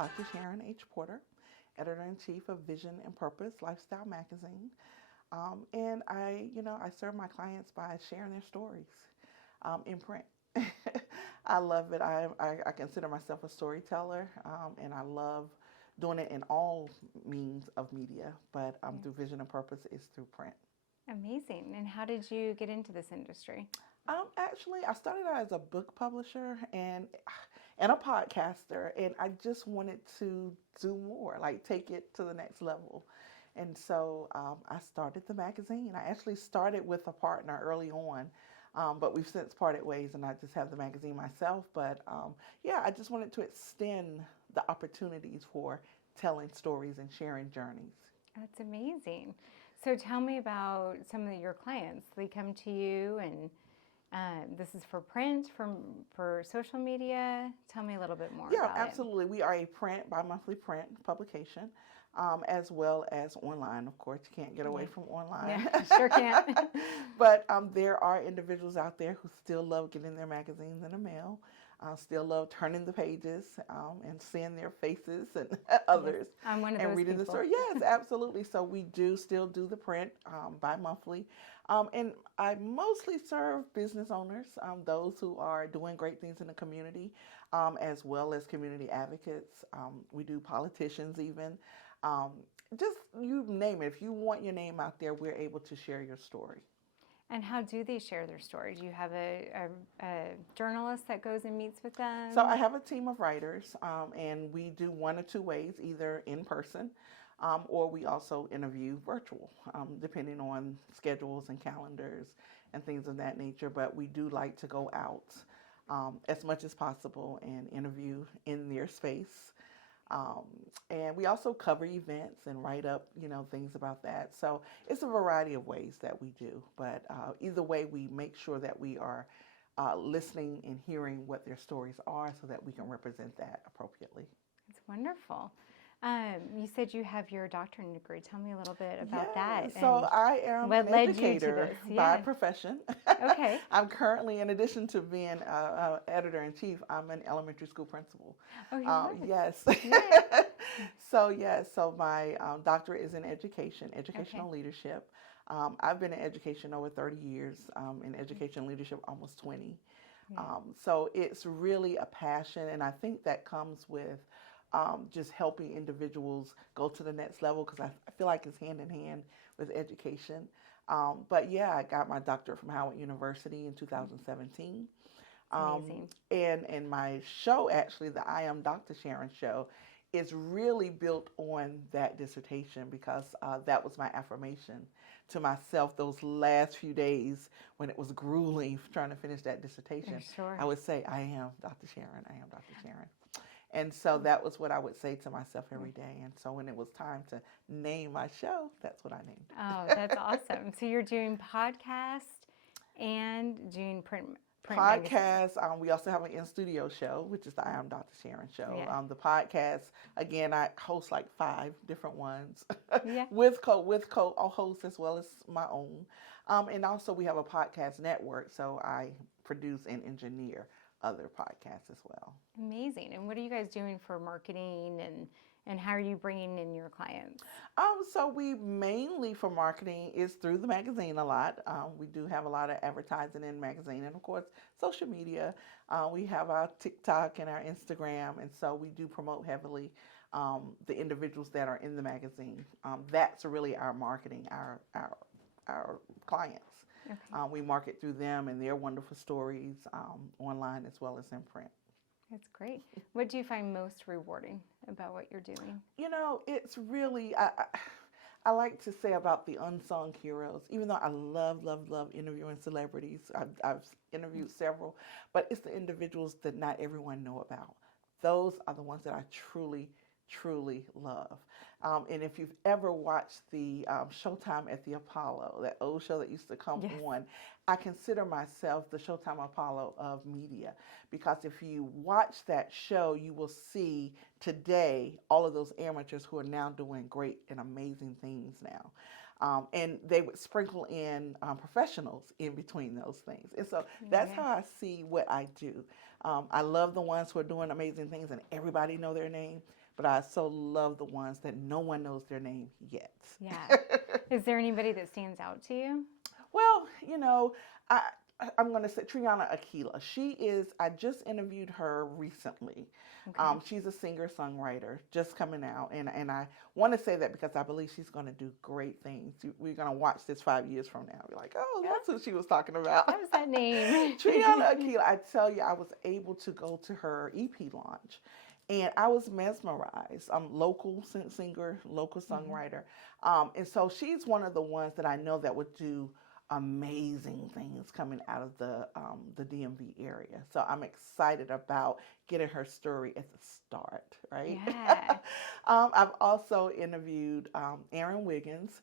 Dr. Sharon H. Porter, editor-in-chief of Vision and Purpose, LifeStyle magazine. And I serve my clients by sharing their stories in print. I love it. I consider myself a storyteller, and I love doing it in all means of media, but through Vision and Purpose is through print. Amazing. And how did you get into this industry? Actually, I started out as a book publisher and a podcaster, and I just wanted to do more, like take it to the next level. And so I started the magazine. I actually started with a partner early on, but we've since parted ways, and I just have the magazine myself. But I just wanted to extend the opportunities for telling stories and sharing journeys. That's amazing. So tell me about some of your clients. They come to you, and this is for print, for social media. Tell me a little bit more about Yeah, absolutely. We are a bi-monthly print publication, as well as online. Of course, you can't get away from online. Yeah, sure can't. But there are individuals out there who still love getting their magazines in the mail, still love turning the pages and seeing their faces and others. Yes, I'm one of and those reading people. the story. Yes, absolutely. So we do still do the print bi-monthly. And I mostly serve business owners, those who are doing great things in the community, as well as community advocates. We do politicians even. Just you name it. If you want your name out there, we're able to share your story. And how do they share their story? Do you have a journalist that goes and meets with them? So I have a team of writers, and we do one or two ways, either in person or we also interview virtual, depending on schedules and calendars and things of that nature. But we do like to go out as much as possible and interview in their space. And we also cover events and write up, things about that. So it's a variety of ways that we do. But either way, we make sure that we are listening and hearing what their stories are so that we can represent that appropriately. It's wonderful. You said you have your doctorate degree. Tell me a little bit about Yeah, that. so I am what an led you to educator this? by Yeah. profession. Okay. I'm currently, in addition to being editor-in-chief, I'm an elementary school principal. Oh, you are? Yes. Yeah. So my doctorate is in educational Okay. leadership. I've been in education over 30 years, in education leadership almost 20. Yeah. So it's really a passion, and I think that comes with just helping individuals go to the next level, because I feel like it's hand in hand with education. But yeah, I got my doctorate from Howard University in 2017. Amazing. And my show, actually, the I Am Dr. Sharon show, is really built on that dissertation, because that was my affirmation to myself those last few days when it was grueling trying to finish that dissertation. Sure. I would say, I am Dr. Sharon, I am Dr. Sharon. And so that was what I would say to myself every day. And so when it was time to name my show, that's what I named it. Oh, that's awesome. So you're doing podcast and doing print Podcast. We also have an in-studio show, which is the I Am Dr. Sharon show. Yeah. The podcast, again, I host like 5 different ones Yeah. with co-hosts as well as my own. And also we have a podcast network, so I produce and engineer other podcasts as well. Amazing. And what are you guys doing for marketing, and how are you bringing in your clients? So we mainly for marketing is through the magazine a lot. We do have a lot of advertising in the magazine, and of course social media. We have our TikTok and our Instagram, and so we do promote heavily the individuals that are in the magazine. That's really our marketing, our clients. Okay. We market through them and their wonderful stories online as well as in print. That's great. What do you find most rewarding about what you're doing? It's really, I like to say about the unsung heroes, even though I love interviewing celebrities. I've interviewed several, but it's the individuals that not everyone know about. Those are the ones that I truly love. And if you've ever watched the Showtime at the Apollo, that old show that used to come Yes. on, I consider myself the Showtime Apollo of media, because if you watch that show, you will see today all of those amateurs who are now doing great and amazing things now. And they would sprinkle in professionals in between those things. And so that's how I see what I do. I love the ones who are doing amazing things and everybody know their name. but I so love the ones that no one knows their name yet. Yeah. Is there anybody that stands out to you? Well, I, I'm going to say Triana Aquila. I just interviewed her recently. Okay. She's a singer-songwriter just coming out. And I want to say that because I believe she's going to do great things. We're going to watch this 5 years from now. We're like, oh, that's who she was talking about. What was that name? Triana Aquila, I tell you, I was able to go to her EP launch. And I was mesmerized. Local singer, local songwriter. And so she's one of the ones that I know that would do amazing things coming out of the DMV area. So I'm excited about getting her story at the start, right? Yeah. I've also interviewed Aaron Wiggins.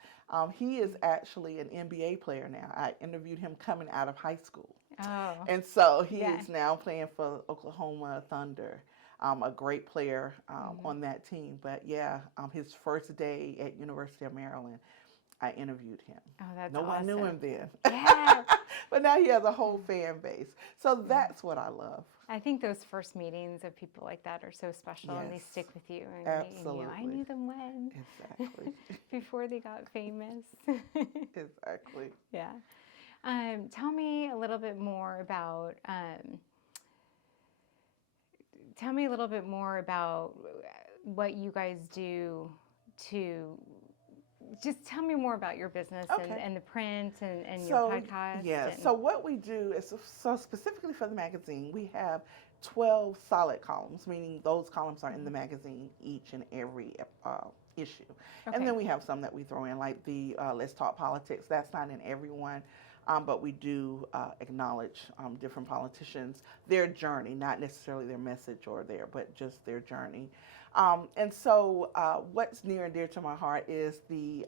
He is actually an NBA player now. I interviewed him coming out of high school. Oh. And so he is now playing for Oklahoma Thunder. A great player on that team. But yeah, his first day at University of Maryland, I interviewed him. Oh, that's No one knew him then. Yeah. But now he has a whole fan base. So that's what I love. I think those first meetings of people like that are so special, and they Yes. stick with you. And Absolutely. I knew them when. Exactly. Before they got famous. Exactly. Yeah. Tell me a little bit more about what you guys do to just tell me more about your business and the print and your podcast. Yeah, so what we do is, so specifically for the magazine, we have 12 solid columns, meaning those columns are in the magazine each and every issue. And then we have some that we throw in, like the Let's Talk Politics. That's not in every one, but we do acknowledge different politicians, their journey, not necessarily their message but just their journey. And so what's near and dear to my heart is the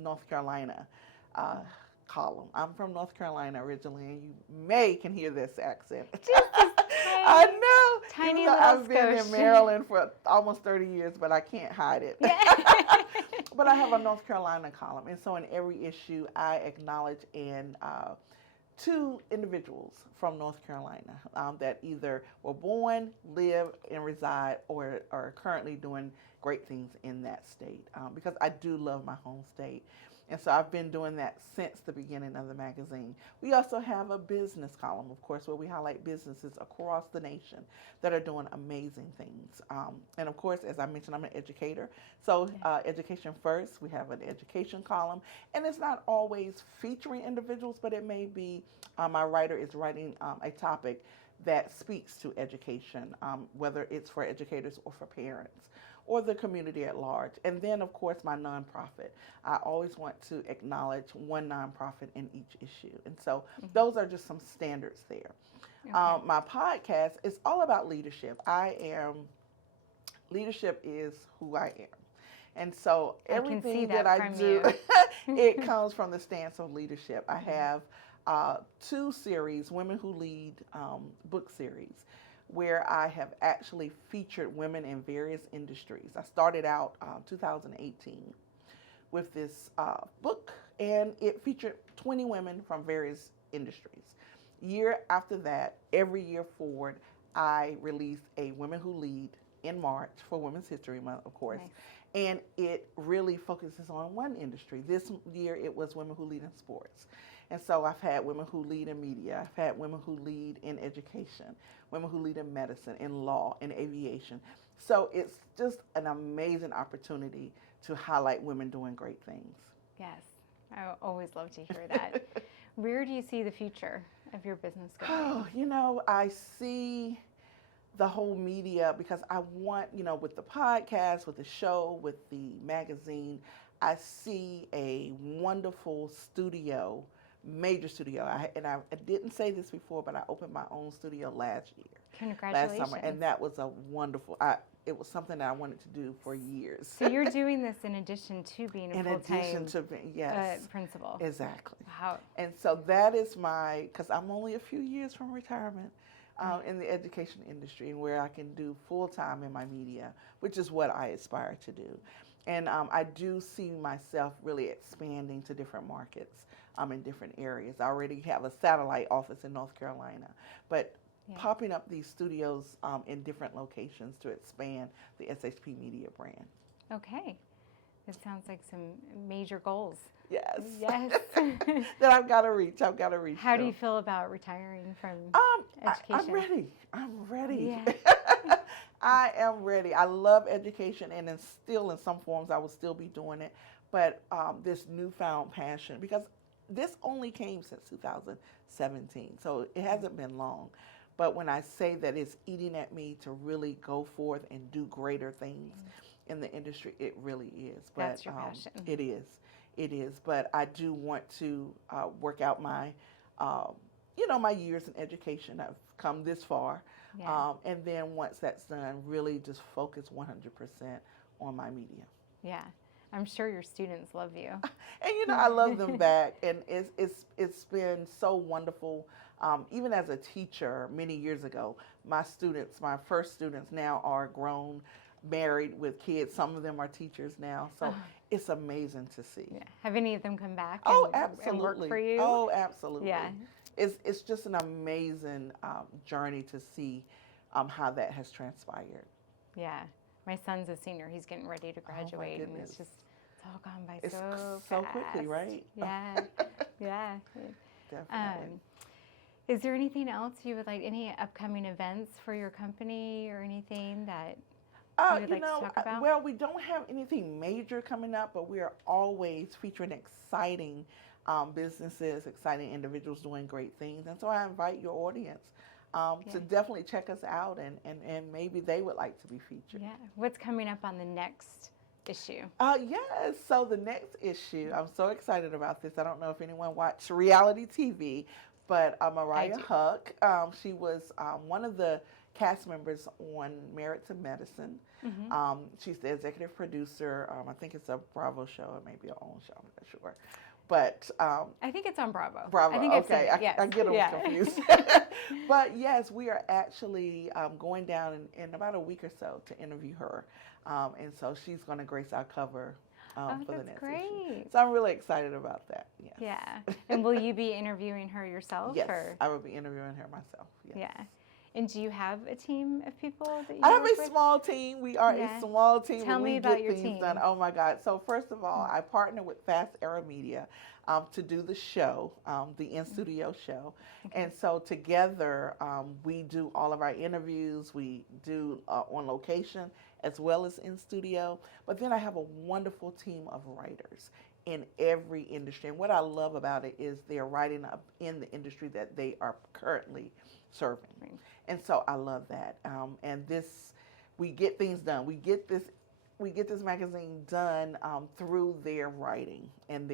North Carolina column. I'm from North Carolina originally, and you can hear this accent. I know. Tiny Even though little I've been in Maryland for almost 30 years, but I can't hide it. Yeah. But I have a North Carolina column, and so in every issue, I acknowledge two individuals from North Carolina that either were born, live, and reside, or are currently doing great things in that state. Because I do love my home state. And so I've been doing that since the beginning of the magazine. We also have a business column, of course, where we highlight businesses across the nation that are doing amazing things. And of course, as I mentioned, I'm an educator. So education first, we have an education column. And it's not always featuring individuals, but it may be my writer is writing a topic that speaks to education, whether it's for educators or for parents, or the community at large. And then, of course, my nonprofit. I always want to acknowledge one nonprofit in each issue. And so those are just some standards there. Okay. My podcast is all about leadership. Leadership is who I am. And so everything that I do, it comes from the stance of leadership. I have 2 series, Women Who Lead book series, where I have actually featured women in various industries. I started out 2018 with this book, and it featured 20 women from various industries. Year after that, every year forward, I released a Women Who Lead in March for Women's History Month, of course. Nice. And it really focuses on one industry. This year, it was Women Who Lead in Sports. And so I've had women who lead in media. I've had women who lead in education, women who lead in medicine, in law, in aviation. So it's just an amazing opportunity to highlight women doing great things. Yes, I always love to hear that. Where do you see the future of your business going? Oh, I see the whole media, because I want, with the podcast, with the show, with the magazine, I see a wonderful studio, major studio. I didn't say this before, but I opened my own studio last year. Congratulations. Last summer, and that was a wonderful, it was something that I wanted to do for years. So you're doing this in addition to being a full-time principal. Exactly. Wow. And so that is because I'm only a few years from retirement in the education industry, and where I can do full-time in my media, which is what I aspire to do. And I do see myself really expanding to different markets in different areas. I already have a satellite office in North Carolina, but Yeah. popping up these studios in different locations to expand the SHP Media brand. Okay. It sounds like some major goals. Yes. Yes. That I've got to reach. I've got to reach. How do them. you feel about retiring from I'm education? ready. I'm ready. Yeah. I am ready. I love education, and then still in some forms I will still be doing it. But this newfound passion, because this only came since 2017, so it hasn't been long. But when I say that it's eating at me to really go forth and do greater things in the industry, it really is. But That's your passion. It is. It is. But I do want to work out my, my years in education. I've come this far. Yeah. And then once that's done, really just focus 100% on my media. Yeah. I'm sure your students love you. And I love them back, and it's been so wonderful. Even as a teacher many years ago, my first students now are grown, married with kids. Some of them are teachers now, so it's amazing to see. Yeah. Have any of them come back absolutely. and work for you? Oh, absolutely. Yeah. It's just an amazing journey to see how that has transpired. Yeah. My son's a senior. He's getting ready to graduate, and it's all gone by so fast. Quickly, right? Yeah. Yeah. Definitely. Is there anything else you would like, any upcoming events for your company or anything that you would like to talk about? Well, we don't have anything major coming up, but we are always featuring exciting businesses, exciting individuals doing great things. And so I invite your audience to definitely check us out, and maybe they would like to be featured. Yeah. What's coming up on the next issue? Yes. So the next issue, I'm so excited about this. I don't know if anyone watched reality TV, but Mariah Huck, she was one of the cast members on Merit to Medicine. Mm-hmm. She's the executive producer. I think it's a Bravo show. It may be her own show. I'm not sure. But I think it's on Bravo. Bravo. I think okay. Yes. I get them confused. But yes, we are actually going down in about a week or so to interview her. And so she's going to grace our cover for the next issue. So I'm really excited about that. Yes. Yeah. And will you be interviewing her yourself? Yes, I will be interviewing her myself. Yes. Yeah. And do you have a team of people that you I have work a with? small team. We are a small team. Tell me about your team. Done. Oh my God. So first of all, I partner with Fast Era Media to do the show, the in-studio show. Okay. And so together we do all of our interviews. We do on location as well as in studio. But then I have a wonderful team of writers in every industry. And what I love about it is they're writing up in the industry that they are currently serving. Right. And so I love that. And we get things done. We get this magazine done through their writing and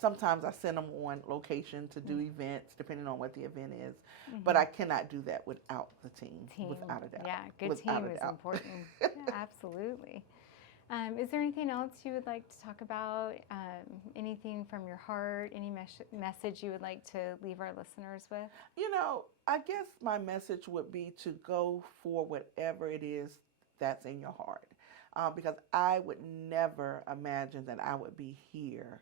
sometimes I send them on location to do events, depending on what the event is. Mm-hmm. But I cannot do that without the team. Without a doubt. Yeah, good team is important. Yeah, absolutely. Is there anything else you would like to talk about? Anything from your heart? Any message you would like to leave our listeners with? I guess my message would be to go for whatever it is that's in your heart. Because I would never imagine that I would be here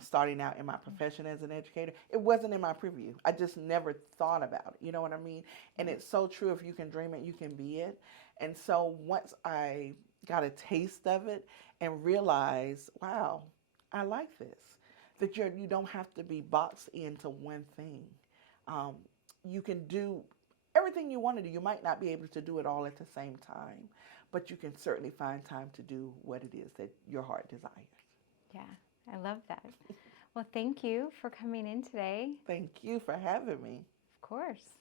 starting out in my profession as an educator. It wasn't in my preview. I just never thought about it. You know what I mean? And it's so true. If you can dream it, you can be it. And so once I got a taste of it and realized, wow, I like this. That you don't have to be boxed into one thing. You can do everything you want to do. You might not be able to do it all at the same time, but you can certainly find time to do what it is that your heart desires. Yeah, I love that. Well, thank you for coming in today. Thank you for having me. Of course.